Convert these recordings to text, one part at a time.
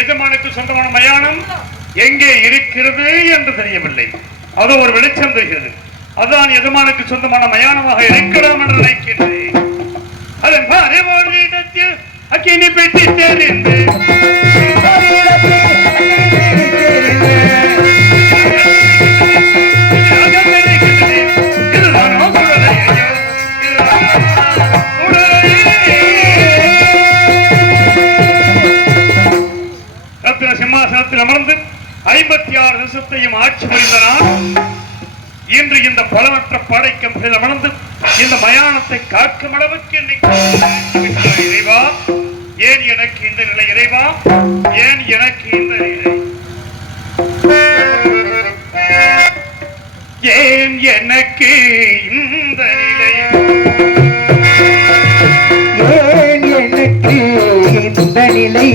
எஜமானுக்கு சொந்தமான மயானம் எங்கே இருக்கிறது என்று தெரியவில்லை. அது ஒரு வெளிச்சம் தெரிகிறது. அதுதான் எஜமானுக்கு சொந்தமான மயானமாக இருக்கலாம் என்று நினைக்கின்றேன். அதன் அறிவாளிடத்தில் அக்கினி பெட்டி தெரிந்து சிம்மாசனத்தில் அமர்ந்து 56 வருஷத்தையும் ஆட்சி புரிந்தனால் இன்று இந்த பலமற்ற பாடைக்கம்பில் அமர்ந்து இந்த மயானத்தை காக்கும் அளவுக்கு இறைவா, ஏன் எனக்கு இந்த நிலை? இறைவா, ஏன் எனக்கு இந்த நிலை? ஏன் எனக்கு இந்த நிலை? ஏன் எனக்கு இந்த நிலை?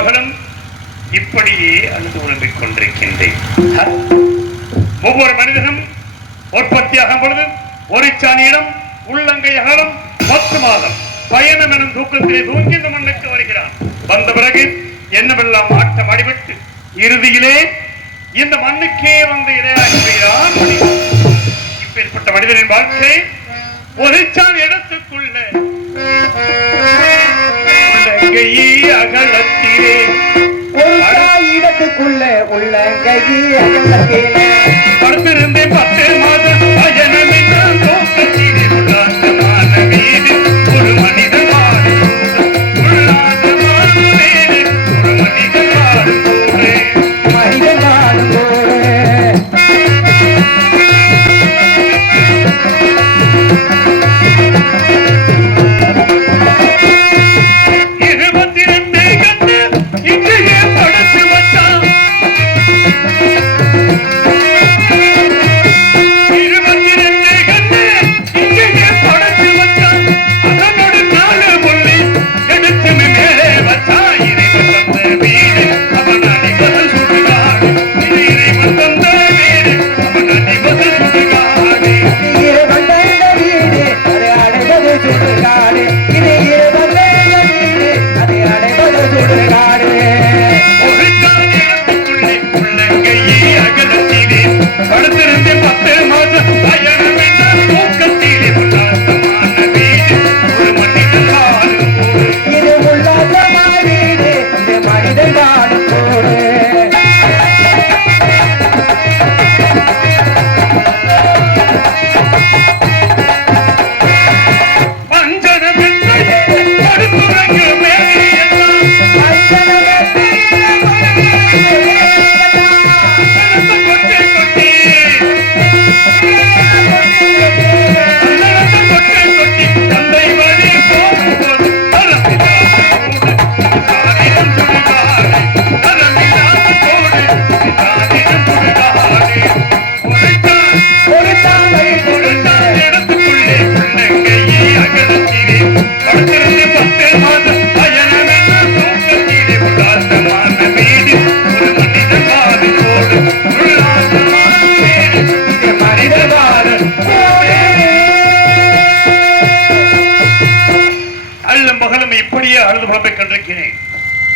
மகளும் இப்படியே அழுது உழம்பிக் கொண்டிருக்கின்றேன். ஒவ்வொரு மனிதனும் உற்பத்தியாகும் பொழுது ஒரு சாணியிடம் உள்ளங்கை அகலம் 10 மாதம் பயணம் எனும் தூக்கத்திலே தூங்கி இந்த மண்ணுக்கு வருகிறான். வந்த பிறகு என்னவெல்லாம் ஆட்டம் அடிபட்டு இறுதியிலே இந்த மண்ணுக்கே வந்து இரையாகிறான். இப்பேற்பட்ட மனிதனின் வாழ்க்கை ஒரு சாணி இடத்துக்குள்ள அகலத்திலே இடத்துக்குள்ள உள்ளங்கையே அகலத்திலே படுத்திருந்தேன் 10 மாதம் பயணம் எனும் தூக்கத்திலே உல்லாசமான வீடு ஒரு மனிதன் வாழும் உல்லாசமான வீடு ஒரு மனிதன் வாழும் மனிதன் வாழும்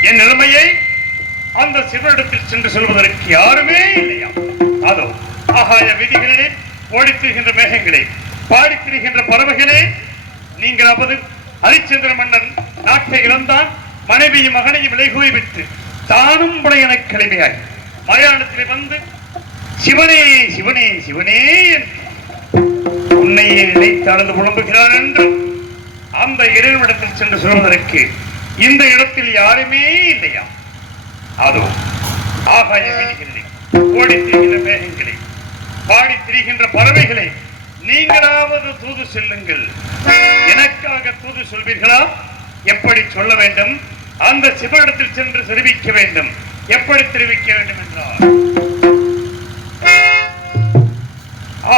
என் நிலைமையை அந்த சிவனிடத்தில் சென்று சொல்வதற்கு யாருமே இல்லையா? அதோ ஆகாய விதிகளிலே ஓடித்திருக்கின்ற மேகங்களே, பாடித்திருக்கின்ற பறவைகளே, நீங்களாவது ஹரிச்சந்திர மன்னன் நாட்டை இழந்தான், மனைவியும் மகனையும் விலைகூறி விட்டு தானும் உடைய கிளம்பியாய் மயானத்திலே வந்து சிவனே சிவனே சிவனே உன்னையே நினைத்து அழுது புலம்புகிறான் என்று அந்த இறைவனிடத்தில் சென்று சொல்வதற்கு இந்த இடத்தில் யாருமே இல்லையா? அதோ ஆகாய வீதிகளிலே ஓடித்திருக்கின்ற மேகங்களே, பாடி திரிகின்ற பறவைகளே, நீங்களாவது தூது செல்லுங்கள். எனக்காக தூது சொல்வீர்களா? எப்படி சொல்ல வேண்டும்? அந்த சிவனிடத்தில் சென்று தெரிவிக்க வேண்டும். எப்படி தெரிவிக்க வேண்டும் என்றால்,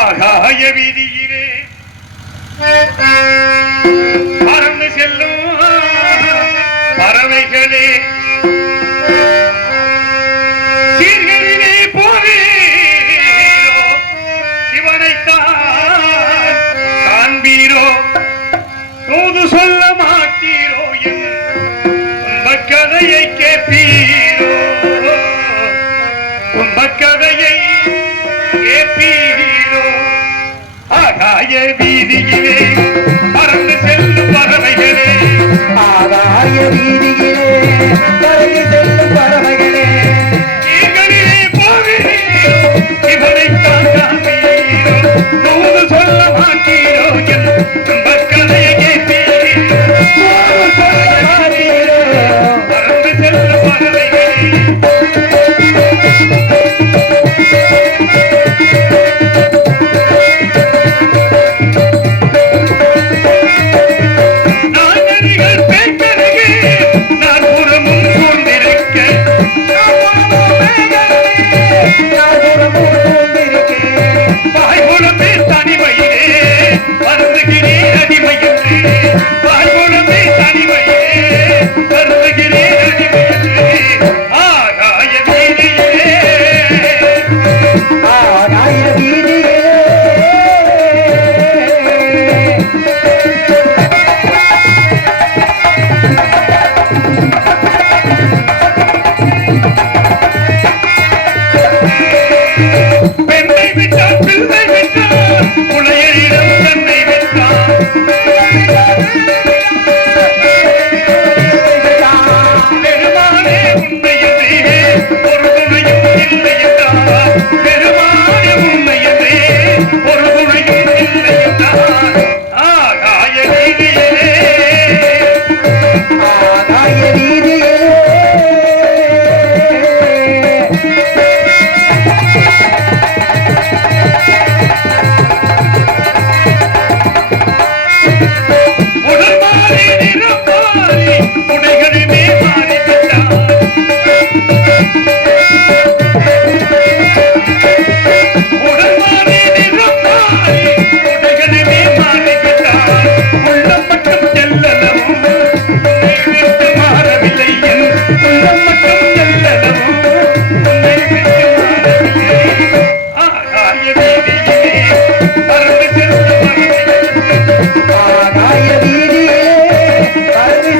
ஆகாய வீதியிலே பறந்து செல்லும் பறவைகளே, சீர்களிலே போவீரோ, சிவனைத்தான் காண்பீரோ, தூது சொல்ல மாட்டீரோ, என் துன்பக்கதையை கேட்பீரோ, துன்பக்கதையை கேட்பீரோ. ஆகாய வீதியிலே பறந்து செல்லும் பறவைகளே, ஆகாய வீதியிலே பறந்து செல்லும் பறவைகளே, நீங்களிலே போவீரோ, இவனைத்தான் காண்பீரோ, தூது சொல்ல மாட்டீரோ, என் துன்பக்கதையை கேட்பீரோ, சொல்ல மாட்டீரோ, பறந்து செல்லும் பறவைகளே. தனிமையே வருகிறேன் அடிமையே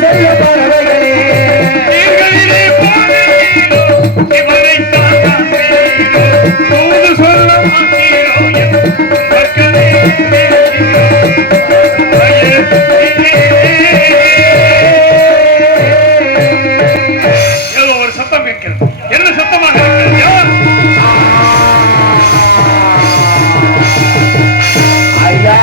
செல்ல பறவைகளே நீர்களிலே போனீரோ, இவரைத்தான் காண்பீரோ, தூது சொல்ல மாட்டீரோ, என் மக்களே பேசீரோ. ஏதோ ஒரு சத்தம் கேட்கிறது. என்ன சத்தமாக இருக்கிறது? யார்? ஐயா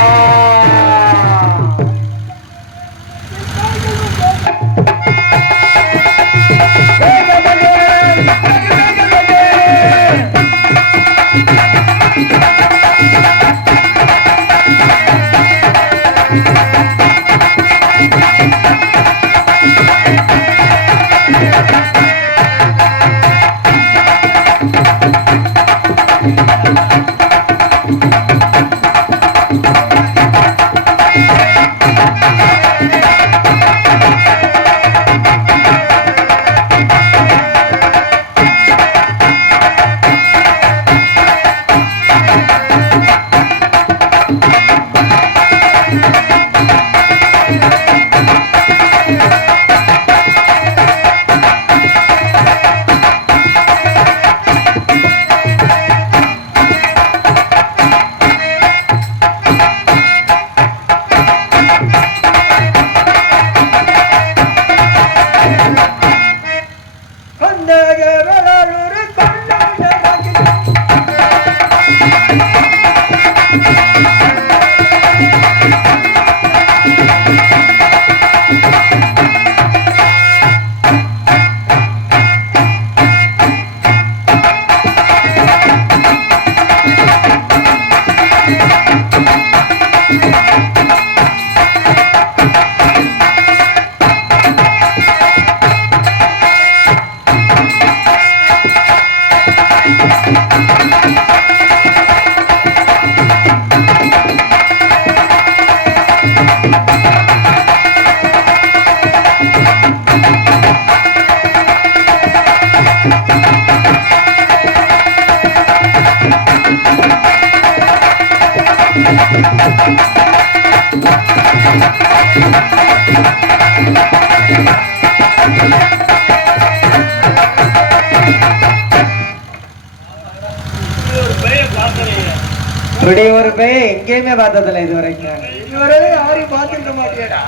இப்படி ஒரு பேய் எங்கேயுமே பார்த்ததில்ல இதுவரைக்கும். இதுவரை யாரையும் பார்த்துக்க மாட்டேடா.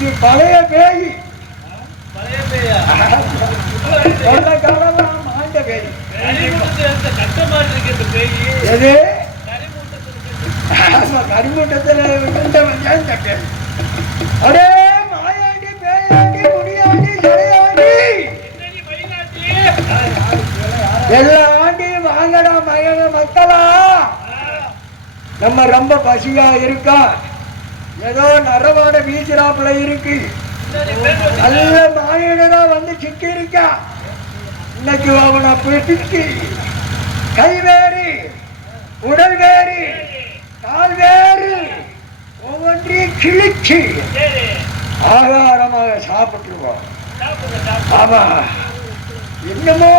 இது பழைய பேய். சொந்த காலமா ஆண்ட பேய். எது? ஆமா, கரிமூட்டத்துல விழுந்தவன் தான் இந்த பேய். அடே மாயாண்டி, பேயாண்டி, முடியாண்டி, சடையாண்டி, எல்லா ஆண்டியும் வாங்கடா மகன மக்களா. நம்ம ரொம்ப பசியா இருக்கா, ஏதோ நரவாட வீசுறாப்புல இருக்கு, நல்ல மாயனரா வந்து சிக்கி இருக்கா. இன்னைக்கு அவனை பிடிச்சு கை வேறு, உடல் வேறு, கால் வேறு ஒவ்வொன்றையும் கிழிச்சு ஆகாரமாக சாப்பிட்டுருவோம். ஆமா, என்னமோ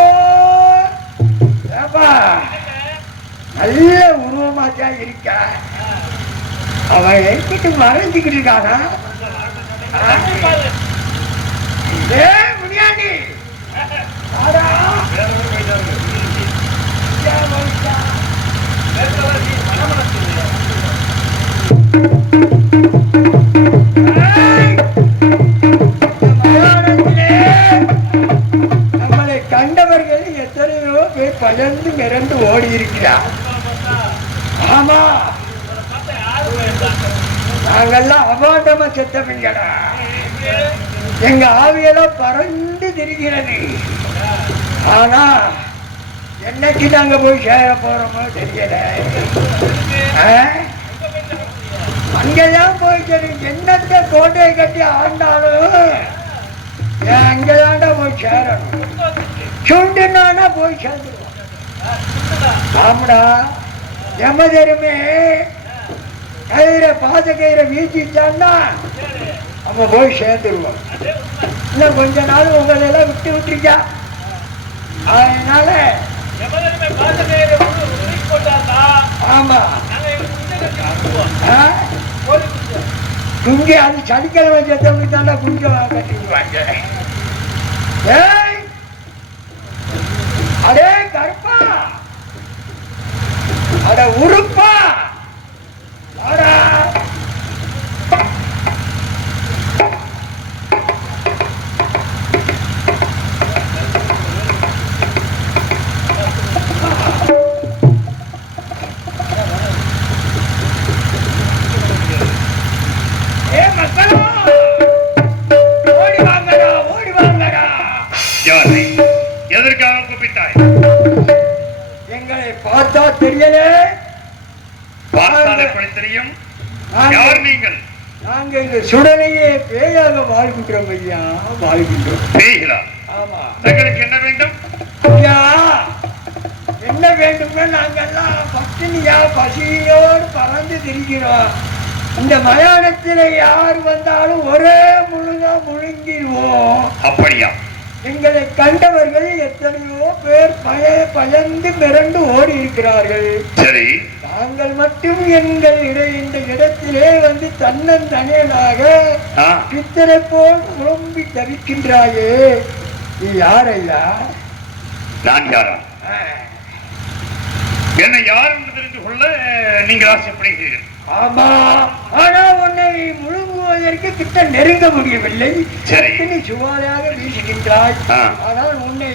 ஏப்பா நல்ல உருவமாத்தான் இருக்கா. அவன் என்கிட்ட மறைஞ்சுக்கிட்டு இருக்கானா? முனியாண்டி நம்மளை கண்டவர்கள் எத்தனையோ பேர் பயந்து மிரண்டு ஓடி இருக்கிறார். ஆமா, நாங்கெல்லாம் அபாண்டமா செத்தவங்கடா. எங்க ஆவியெல்லாம் பறந்து திரிகிறது. ஆனா என்னைக்கு நாங்க போய் சேர போறோமோ தெரியல. அங்கதான் போய் சேரும். என்னத்த கோட்டையை கட்டி ஆண்டாலும் அங்கதாண்டா போய் சேரணும். சுண்டுனானா போய் சேர்ந்துருவோம். ஆமாடா, யமதருமே கயிறை பாத கயிறை வீச்சிச்சான்னா அவன் போய் சேர்ந்துருவான். இன்னும் கொஞ்ச நாள் உங்களை எல்லாம் விட்டு விட்டுருக்கா. அதனால ஆமா, குஞ்சு அது சனிக்கிழமை செத்தவங்க தாண்டா குஞ்சம் கட்டி விடுவாங்க. ஏய், அடே கருப்பா, அட உருப்பா, வாடா. ஏ மக்களா, ஓடி வாங்கடா, ஓடி வாங்கடா. யாரை எதற்காக கூப்பிட்டாய்? எங்களை பார்த்தா தெரியல. பார்த்தால் எப்படி தெரியும்? யார் நீங்கள்? நாங்க இந்த சுடலையே பேயாக வாழ்கின்றோம் ஐயா, வாழ்கின்றோம். பேய்களா? ஆமா தங்களுக்கு என்ன வேண்டும்? ஐயா, என்ன வேண்டும்னா நாங்கெல்லாம் பட்டினியா பசியோடு பறந்து திரிகிறோம். இந்த மயானத்தில் யார் வந்தாலும் ஒரே முழுங்கா முழுங்கிடுவோம். அப்படியா? எங்களை கண்டவர்கள் எத்தனையோ பேர் பயந்து மிரண்டு ஓடி இருக்கிறார்கள். சரி, நாங்கள் மட்டும் இந்த இடத்திலே வந்து தன்னந்தனியனாக பித்தரை போல் குழம்பி தவிக்கின்றாயே, நீ யாரையா? நான் யாரா? என்னை யார் என்று தெரிந்து கொள்ள நீங்கள் ஆசைப்படுகிறீர்கள். ஆமா, ஆனா உன்னை முழுங்குவதற்கு கிட்ட நெருங்க முடியவில்லை. சரி, நீ சுவாராக வீசுகின்றாய். ஆ. ஆனால் உன்னை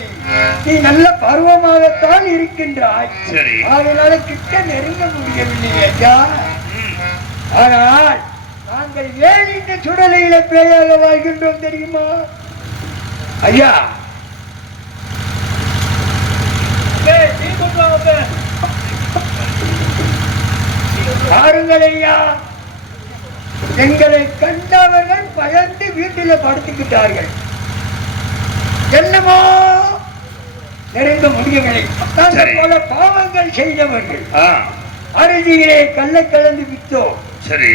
நீ நல்ல பருவமாகத்தான் இருக்கின்றாய். சரி, அதனால கிட்ட நெருங்க முடியவில்லை ஐயா. ஆனால் நாங்கள் ஏன் இந்த சுடலையில பேயாக வாழ்கின்றோம் தெரியுமா ஐயா? பாருங்கள் ஐயா, எங்களை கண்டவர்கள் பயந்து வீட்டில படுத்துக்கிட்டார்கள். என்னமோ நெருங்க முடியவில்லை. நாங்கள் பல பாவங்கள் செய்தவர்கள். அறுதியிலே கல்லை கலந்து விட்டோம். சரி,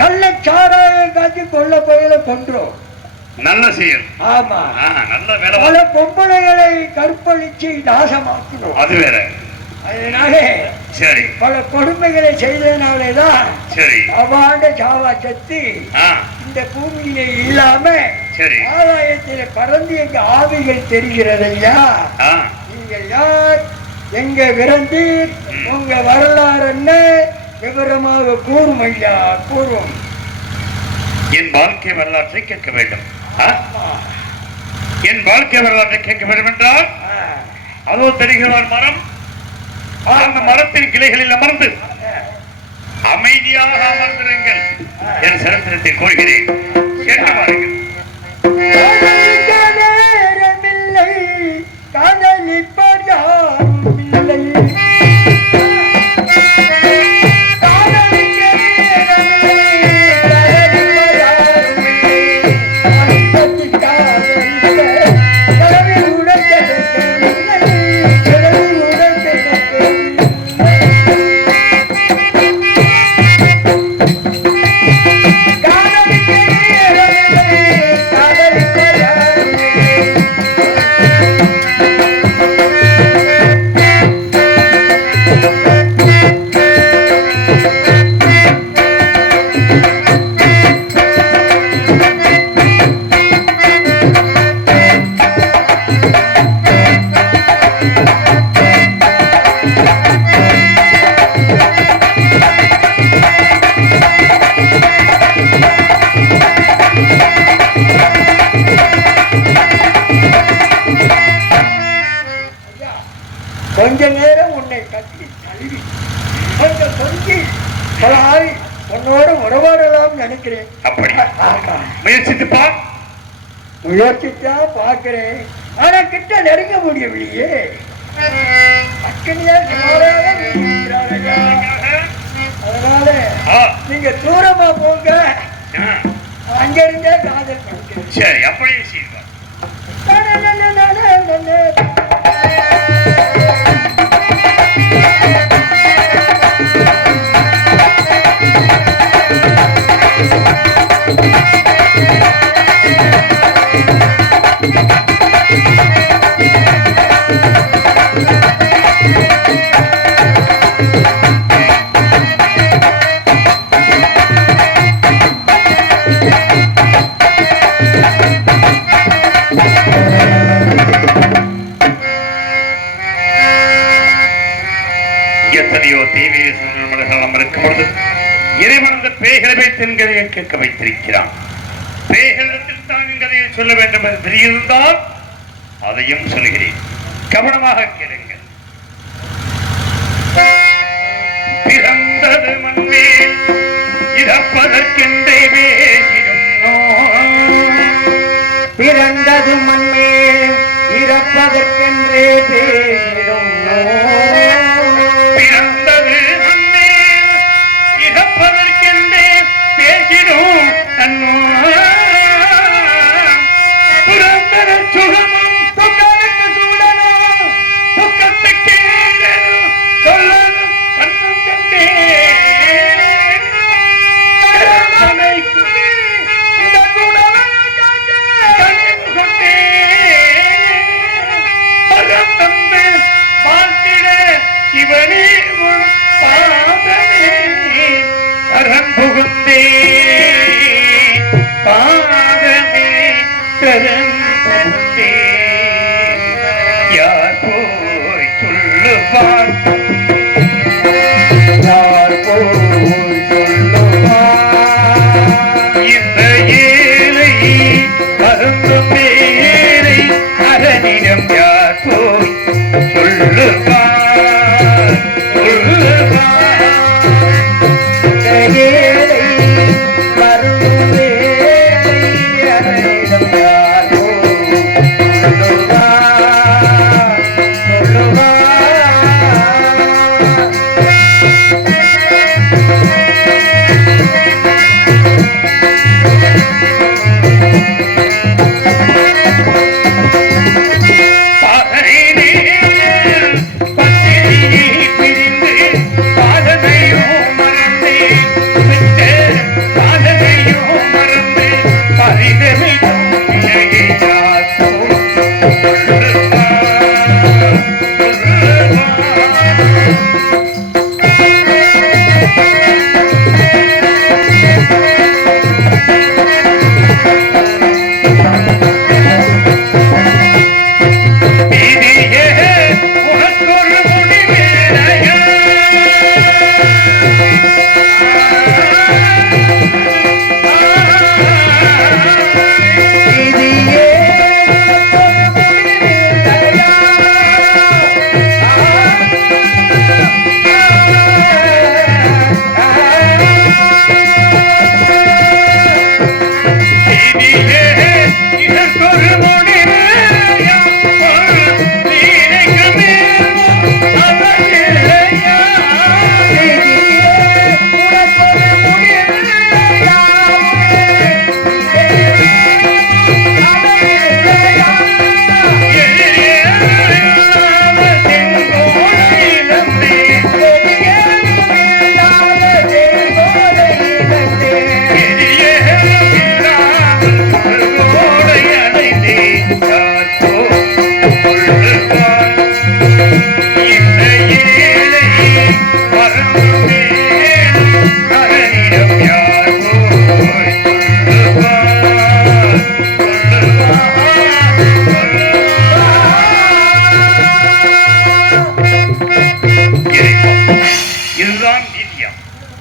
கள்ள சாராயம் காட்சி கொள்ள போயில கொன்றோம். நல்ல செயல். ஆமா, நல்ல வேலை. பல பொம்பளைகளை கற்பழிச்சு நாசமாக்கணும். அது வேற. அதனால சரி, பல கொடுமைகளை செய்ததுனாலேதான் சரி அவாண்ட சாவா சத்து இந்த பூமியிலே இல்லாம சரி ஆதாயத்திலே பறந்து எங்க ஆவிகள் தெரிகிறது ஐயா. நீங்கள் யார், எங்க விரந்து உங்க வரலாறு என்ன விவரமாக கூறும் ஐயா, கூறும். என் வாழ்க்கை வரலாற்றை கேட்க வேண்டும். என் வாழ்க்கை வரலாற்றை கேட்க வேண்டும் என்றால் அதோ தெரிகிறார் மரம். அந்த மரத்தின் கிளைகளில் அமர்ந்து அமைதியாக அமர்ந்திருங்கள். என் சரித்திரத்தை கூறுகிறேன், கேட்டு பாருங்கள். காதலிப்பர் யாரும் இல்லை. கொஞ்ச நேரம் உன்னை கட்டி தழுவி கொஞ்சம் கொஞ்சி பலாய் உன்னோட உறவாடலாம் நினைக்கிறேன். அப்படி முயற்சித்துப்பா. முயற்சித்தா பாக்குறேன், ஆனா கிட்ட நெருங்க முடியவில்லையே. அக்கனியா சுமாராக வீசுகிறார்கள். அதனால நீங்க தூரமா போங்க, அங்க இருந்தே காதல் பண்ணிக்கிறேன். சரி, அப்படியே செய்வார். பேய்களை தென்கதையை கேட்க வைத்திருக்கிறான். பேய்களிடத்தில் தான் என் கதையை சொல்ல வேண்டும் என்று தெரியிருந்தால் அதையும் சொல்கிறேன். கவனமாக கேளுங்கள். பிறந்தது மண்மேல் இறப்பதற்கென்றே பேசிடும் பிறந்தது மண்மேல் இறப்பதற்கென்றே பேசிடும் பிறந்தது மண்மேல் இறப்பதற்கென்றே பேசிடும் தன்னோ புறந்தர சுகமும் துக்கத்துக்கு சூடனும் துக்கத்துக்கு சொல்லணும் கண்ணும் கண்டே இவனே பாதமே சரண் புகுந்தே பாதமே சரண் புகுந்தே யார் போய் சொல்லுவார் யார் போய் சொல்லுவார் இந்த ஏழை மருந்தும் ஏழை அரணிடம் யார் போய் சொல்லுவார்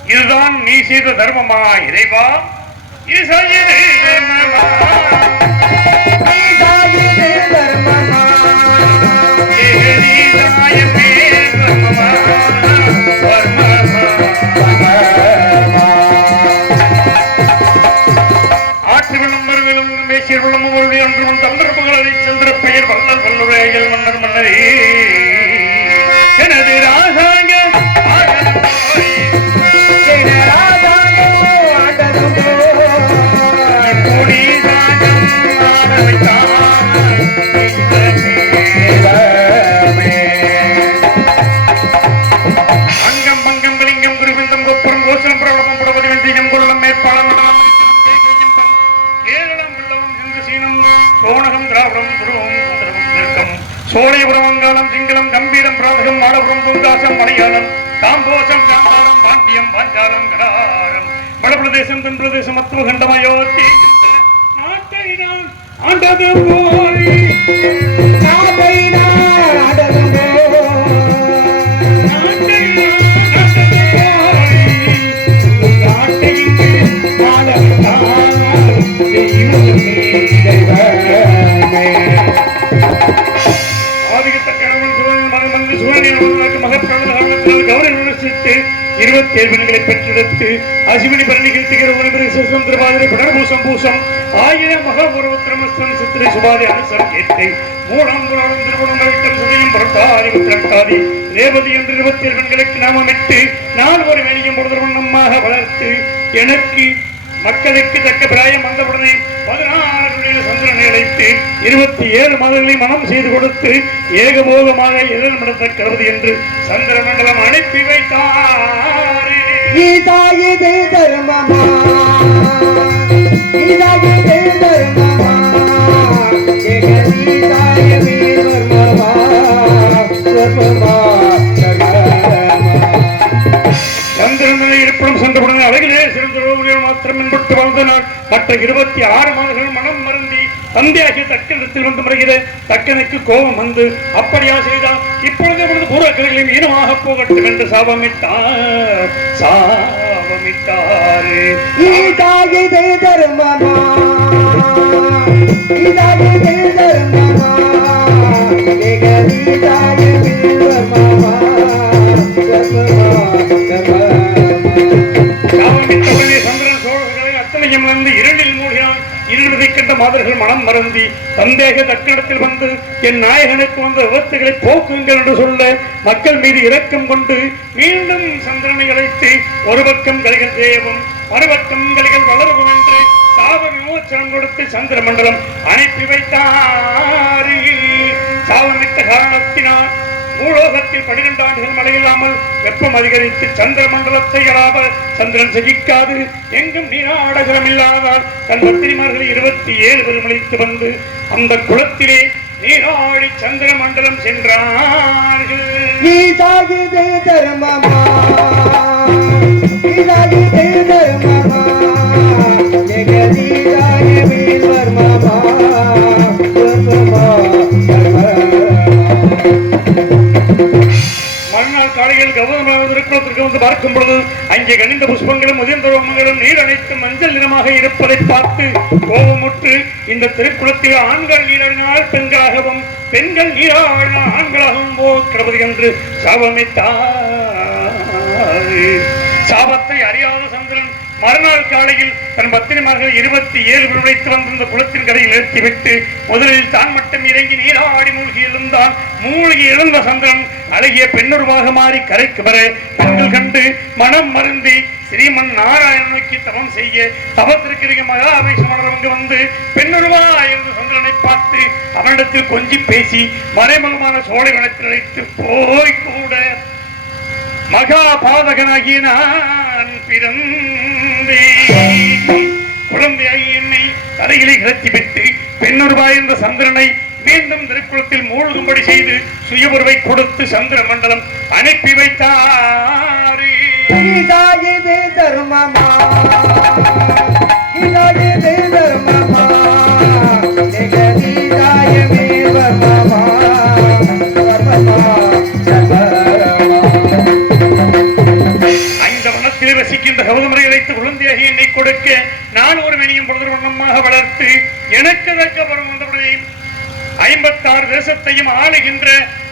இதுதான் நீ செய்த தர்மமா இறைவா? இது செய்த தர்மமா? ஆற்று வெள்ளம் மறுவிலும் மேசியர் வெள்ளம் ஒரு ஒன்றும் தந்திரப்புகளை சென்ற பெயர் வல்லல் வல்லுரைகள் மன்னர் மன்னரே எனது ராசாங்க சோழிபுரம் வங்காளம் சிங்களம் கம்பீரம் பிராதகம் மாடபுரம் பூங்காசம் மலையாளம் காம்போசம் காந்தாரம் பாண்டியம் பாஞ்சாலம் கடாரம் வடபிரதேசம் தென்பிரதேசம் மத்துவகண்டம் அயோத்தி நாட்டை நான் ஆண்டது போய் நாட்டை நான் ஆண்டது போய் நாட்டை நான் ஆண்டது போய் நாட்டை பெண்களை பெற்றெடுத்து அசிமணி பரணிகள் திகர உணவு படர்பூசம் பூசம் ஆயிரம் மகாபூர்வத்திரமஸ்தன் சித்திரை சுபாதி அனுசரம் கேட்டு மூணாம் புராணம் திருமணம் சுதையும் புரட்டாதி உத்திரட்டாதி ரேவதி என்று 27 பெண்களுக்கு நாமமிட்டு நான் ஒரு வெளியும் பொழுது வண்ணமாக வளர்த்து எனக்கு மக்களுக்கு தக்க பிராயம் வந்தவுடனே 16 சந்திரனை அழைத்து 27 மாதங்களை மனம் செய்து கொடுத்து ஏகபோகமாக எதிர் நடத்த கருது என்று சந்திர மண்டலம் அனுப்பி வைத்தார். கீதாயிதே தர்மமா கீதாயிதே தர்மமா ஜெகதீதாய வீர்வர்மமா வர்மமா சந்திரனை இருப்பிடம் சென்றவுடனே அழகிலே சிறந்த மாத்திரம் மின்பட்டு வாழ்ந்த நாள் மற்ற 26 மாதங்கள் மனம் மருந்தி தந்தையாகிய தக்கனத்தில் வந்து வருகிற தக்கனுக்கு கோபம் வந்து அப்படியா செய்தால் இப்பொழுது பூரக்கலைகளையும் ஈனமாக போகட்டும் என்று சாபமிட்டார். கீதாயிதே தர்மமா கீதாயிதே தர்மமா ஜெகதீதாய வீர்வர்மமா இருளில் மூழ்கினான். இருள் கண்ட மாதர்கள் மனம் மருந்தி சந்தேக தக்கணத்தில் வந்து என் நாயகனுக்கு வந்த விபத்துகளை போக்குங்கள் என்று சொல்ல மக்கள் மீது இரக்கம் கொண்டு மீண்டும் சந்திரனை அழைத்து ஒரு பக்கம் கலிகள் தேயவும் மறுபக்கம் கலிகள் வளரவும் என்று சாப விமோச்சனம் கொடுத்து சந்திர மண்டலம் அனுப்பி வைத்தார். சாபமிட்ட காரணத்தினால் பூலோகத்தில் 12 ஆண்டுகள் மழையில்லாமல் வெப்பம் அதிகரித்து சந்திர மண்டலத்தை அளாத சந்திரன் சகிக்காது எங்கும் நீராடகரம் இல்லாதால் தன் பத்திரிமார்களை 27 பெருமளித்து வந்து அந்த குளத்திலே நீராடி சந்திர மண்டலம் சென்றார்கள். கீதாயிதே தர்மமா கீதாயிதே தர்மமா ஜெகதீதாய வீர்வர்மமா வர்மமா மறுநாள் காலையில் கௌதம திருக்குளத்திற்கு வந்து பார்க்கும் பொழுது அங்கே கனிந்த புஷ்பங்களும் முதிர்ந்தோமங்களும் நீர் அனைத்து மஞ்சள் நிறமாக இருப்பதை பார்த்து கோபமுற்று இந்த திருக்குளத்தில் ஆண்கள் நீராடினால் பெண்களாகவும் பெண்கள் நீராடினால் ஆண்களாகவும் போகிறது என்று சாபமிட்டார். சாபத்தை அறியாத சந்திரன் மறுநாள் காலையில் தன் பத்திரிமார்கள் 27 உழைத்து வந்திருந்த குளத்தின் கரையில் நிறுத்திவிட்டு முதலில் தான் மட்டும் இறங்கி நீராடி மூழ்கி எழுந்தான். மூழ்கி எழுந்த சந்திரன் அழகிய பெண்ணுருவாக மாறி கரைக்கு வர பெண்கள் கண்டு மனம் மருந்தி ஸ்ரீமன் நாராயணன் நோக்கி தவம் செய்ய தவத்திற்கு மகா ஆவேசமானவங்க வந்து பெண்ணுருவா என்று சந்திரனை பார்த்து அவனிடத்தில் கொஞ்சி பேசி மறைமுகமான சோலை வனத்தில் அழைத்து போய் கூட மகா பாதகனாகிய நான் குழந்தையாகி என்னை கரையிலே கிளத்திவிட்டு பெண்ணுருவாய் என்ற சந்திரனை மீண்டும் திருக்குளத்தில் மூழ்கும்படி செய்து சுய உருவை கொடுத்து சந்திர மண்டலம் அனுப்பி வைத்தார். கீதாயிதே தர்மமா கீதாயிதே தர்மமா ஜெகதீதாய வீர்வர்மமா வர்மமா வசிக்கின்ற கௌதமரை அழைத்து குழந்தையாகி என்னை கொடுக்க நான் ஒரு மணியும் பொழுது வண்ணமாக வளர்த்து எனக்கு தக்க வரும் வந்தவுடனே 56 தேசத்தையும் ஆளுகின்ற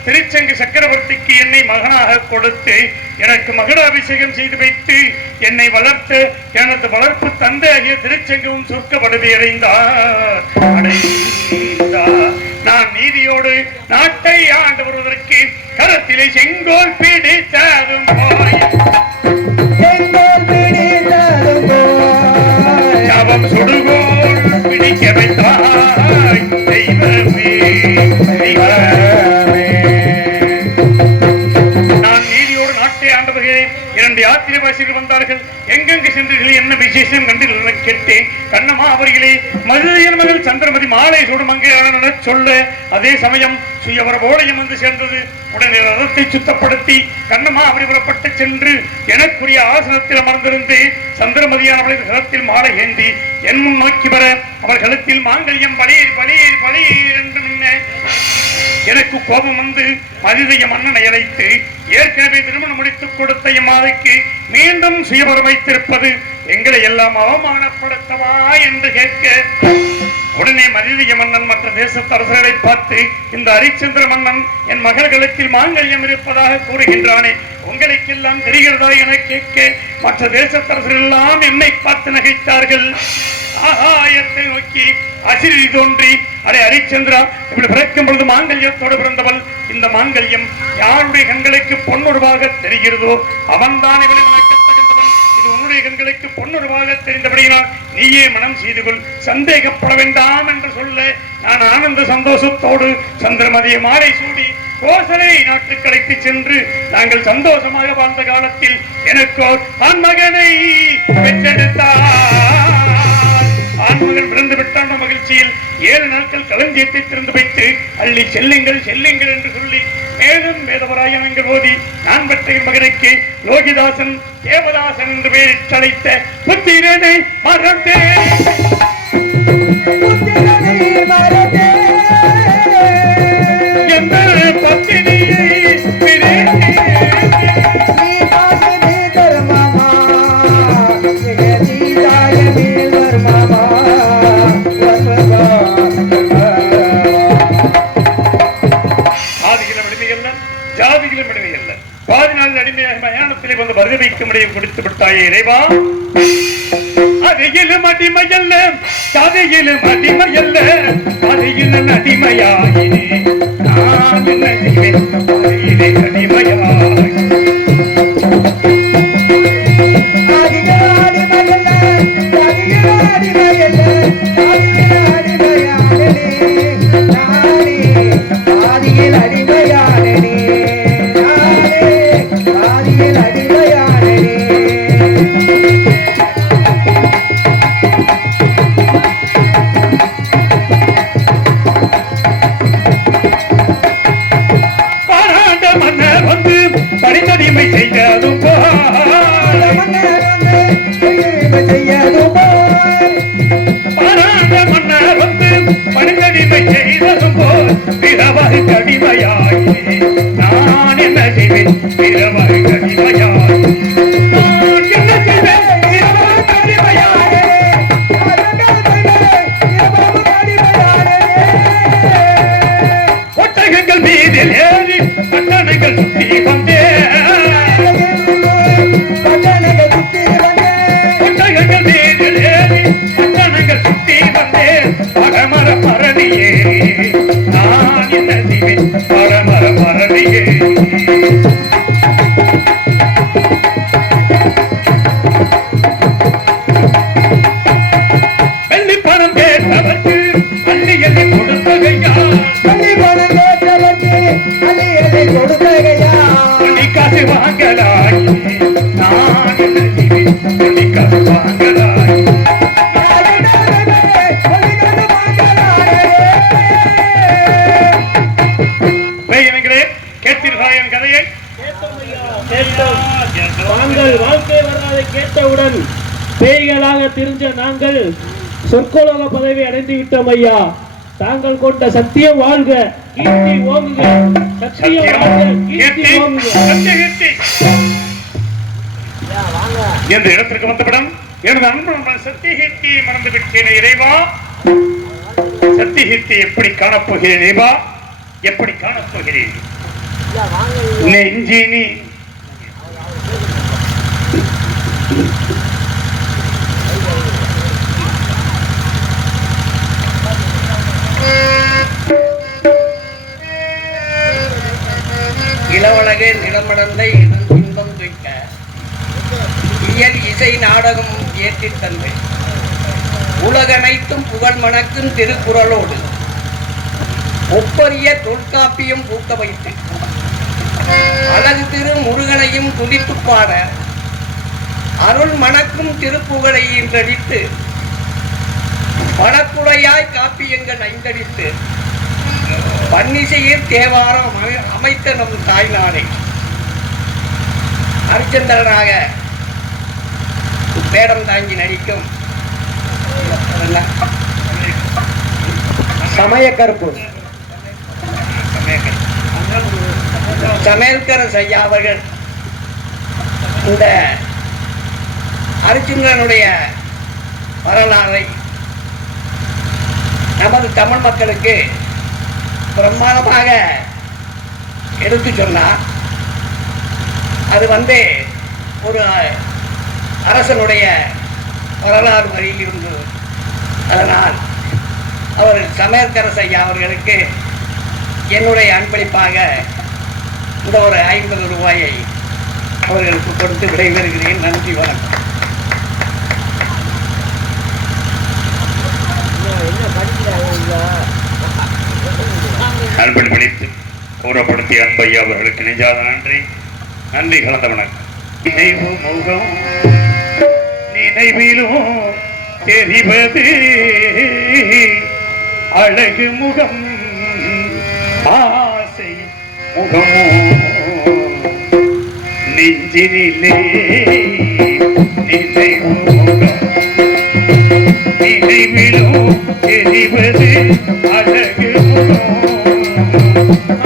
திருச்செங்கு சக்கரவர்த்திக்கு என்னை மகனாக கொடுத்து எனக்கு மகுடாபிஷேகம் செய்து வைத்து என்னை வளர்த்து எனது வளர்ப்பு தந்தையாகிய திருச்செங்கவும் சொர்க்க பதவி அடைந்தார். நான் நீதியோடு நாட்டை ஆண்டு வருவதற்கு கரத்திலே செங்கோல் பிடித்ததும் சுடுகோல் பிடிக்க வைத்தாய் தெய்வமே நான் நீதியோடு நாட்டை ஆண்டவர்களே 2 யாத்திரைவாசிகள் வந்தார்கள். எங்கெங்கு சென்றீர்கள் என்ன விசேஷம் கண்டு கேட்டேன். கண்ணம்மா அவர்களே மதுரையின் மகள் சந்திரமதி மாலை சுடுமங்கையான சொல்ல அதே சமயம் சுயவரபோடையும் வந்து சேர்ந்தது. உடனே ரதத்தை சுத்தப்படுத்தி கண்ணம்மா அவரை புறப்பட்டு சென்று எனக்குரிய ஆசனத்தில் அமர்ந்திருந்து சந்திரமதியானவளை ரதத்தில் மாலை ஏந்தி என் முன் நோக்கி வர அவர் கழுத்தில் மாங்கல்யம் பலீர் பலீர் பலீர் என்று எனக்கு கோபம் வந்து மதிதைய மன்னனை அழைத்து ஏற்கனவே திருமணம் முடித்துக் கொடுத்த எம்மாதைக்கு மீண்டும் சுயவரம் வைத்திருப்பது எங்களை எல்லாம் அவமானப்படுத்தவா என்று கேட்க, உடனே மதிதிய மன்னன் மற்ற தேசத்தரசர்களை பார்த்து, இந்த ஹரிச்சந்திர மன்னன் என் மகள்களுக்கு மாங்கல்யம் இருப்பதாக கூறுகின்றானே, உங்களுக்கெல்லாம் தெரிகிறதா என கேட்க, மற்ற தேசத்தரசர்கள் எல்லாம் என்னை பார்த்து நகைத்தார்கள். ஆகாயத்தை நோக்கி அசிரி தோன்றி, அடே ஹரிச்சந்திரா, இப்படி பிறக்கும் பொழுது மாங்கல்யத்தோடு பிறந்தவள், இந்த மாங்கல்யம் யாருடைய கண்களுக்கு பொன்னுருவாக தெரிகிறதோ அவன்தான் இவனை மணக்கத்தகுந்தவன். இது உன்னுடைய கண்களுக்கு பொன்னுருவாக தெரிந்தபடியினால் நீயே மனம் செய்து கொள், சந்தேகப்பட வேண்டாம் என்று சொல்ல, நான் ஆனந்த சந்தோஷத்தோடு சந்திரமதிய மாலை சூடி கோசலை நாட்டுக்கு அழைத்து சென்று நாங்கள் சந்தோஷமாக வாழ்ந்த காலத்தில் எனக்கு ஆண்மகனை பெற்றெடுத்தார். ஆண்மகன் பிறந்து விட்டான மகிழ்ச்சியில் 7 நாட்கள் களஞ்சியத்தை திறந்து வைத்து அள்ளி செல்லுங்கள் செல்லுங்கள் என்று சொல்லி மேலும் வேதவராயன் என்ற போதி நான் பெற்ற மகனுக்கு லோகிதாசன் தேவதாசன் என்று பெயரிட்டு அழைத்த புத்திரனை மறந்தேன் என்ற பத்தினியை மயானத்திலே வந்து வருகை வைக்க முடியும் கொடுத்து விட்டாயே இறைவா. அதையிலும் அடிமையல்ல, கதையிலும் அடிமையல்ல, அதையிலும் அடிமையாயினே நான் என்ன செய்வேன், அதையிலே அடிமையாய் படித்தடிமை செய்ததும் பாராத மன்னர் வந்து படித்தடிமை செய்ததும் போல் பிறவாறு கடிமையாய் நான் என்ன செய்வேன், பிறவாறு கடிமையாய் நான் என்ன செய்வேன், பிறவாறு கடிமையாய் ஒட்டகங்கள் மீதில் ஏறி பட்டணங்கள் சுற்றி வந்தேன், ஒட்டகங்கள் மீதில் ஏறி பட்டணங்கள் சுற்றி வந்தேன், பரமர பரணியே நான் என்ன செய்வேன், பரமர பரணியே வெள்ளி பணம் கேட்டவர்க்கு அள்ளி எள்ளி கொடுத்தகையால் காசு வாங்கலாய் நான் என்ன செய்வேன், காசு வாங்கலாய் கேட்டீர்களா என் கதையை? நாங்கள் வாழ்க்கை வரலாறை கேட்டவுடன் பேய்களாக தெரிஞ்ச நாங்கள் சொற்கோலோக பதவி அடைந்து விட்டோம் ஐயா. தாங்கள் கொண்ட சத்தியம் வாழ்க, கீர்த்தி ஓங்குக, சத்தியம் வாழ்க, கீர்த்தி ஓங்குக. என்ற இடத்திற்கு வந்தவுடன் எனது அன்பு சத்தியகீர்த்தி மறந்து விட்டேன் இறைவா. சத்தியகீர்த்தி எப்படி காணப்போகிறேன் இறைவா, எப்படி காணப்போகிறேன் நெஞ்சினி இளவழகே நிலமடந்த இன்பம் துய்க்க இயல் இசை நாடகம் ஏற்றித் தந்து உலகனைத்தும் புகழ் மணக்கும் திருக்குறளோடு ஒப்பரிய தொல்காப்பியம் பூக்க வைத்து அழகு திரு முருகனையும் துதித்து பாட அருள் மணக்கும் திருப்புகழை இன்றடித்து படக்குடையாய் காப்பியங்கள் ஐந்தடித்து பன்னிசையில் தேவாரம் அமைத்த நம் தாய்நாடை ஹரிச்சந்திரனாக வேடம் தாங்கி நடிக்கும் சமய கருப்பு சமையல்கரசு ஐயா அவர்கள் இந்த அரிச்சந்திரனுடைய வரலாறை நமது தமிழ் மக்களுக்கு பிரமாதமாக எடுத்து சொன்னார். அது ஒரு அரசனுடைய வரலாறு வரியில் இருந்தது. அதனால் அவர் சமையற்கரசு ஐயா அவர்களுக்கு என்னுடைய அன்பளிப்பாக இந்த ஒரு 50 ரூபாயை அவர்களுக்கு கொடுத்து விடைபெறுகிறேன். நன்றி, வணக்கம். அன்பளித்து கூறப்படுத்திய அன்பையா அவர்களுக்கு நெஞ்சாத நன்றி. நன்றி கலந்த வணக்கம். நினைவு முகம் நினைவிலும் தெரிவது அழகு முகம் ஆசை முகமோ நெஞ்சினிலே நினைவு முகம் நினைவிலும் தெரிவது அழகு முகம்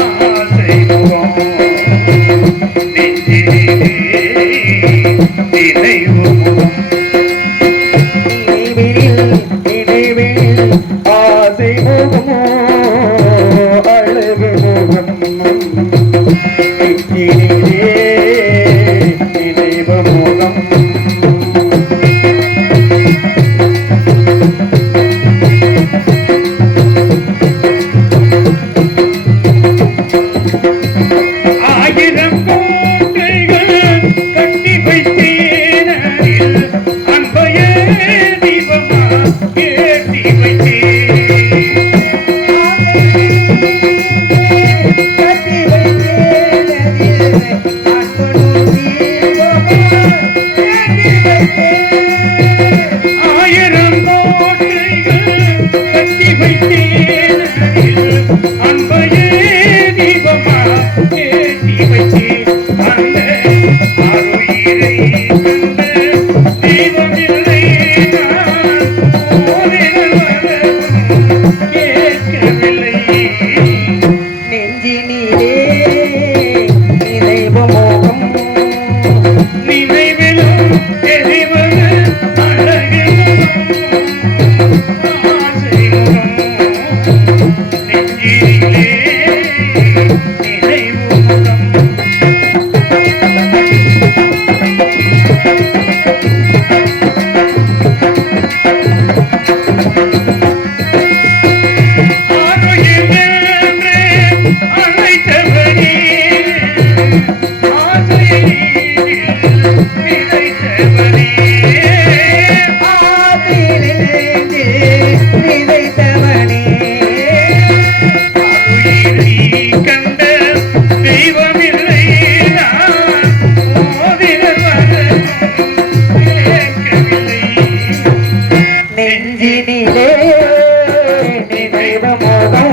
ஆசை முகம் நெஞ்சினிலே நினைவு முகம் ஆசை முகமோ அழகு முகம் நினைவு முகம் நெஞ்சினிலே நினைவு முகம்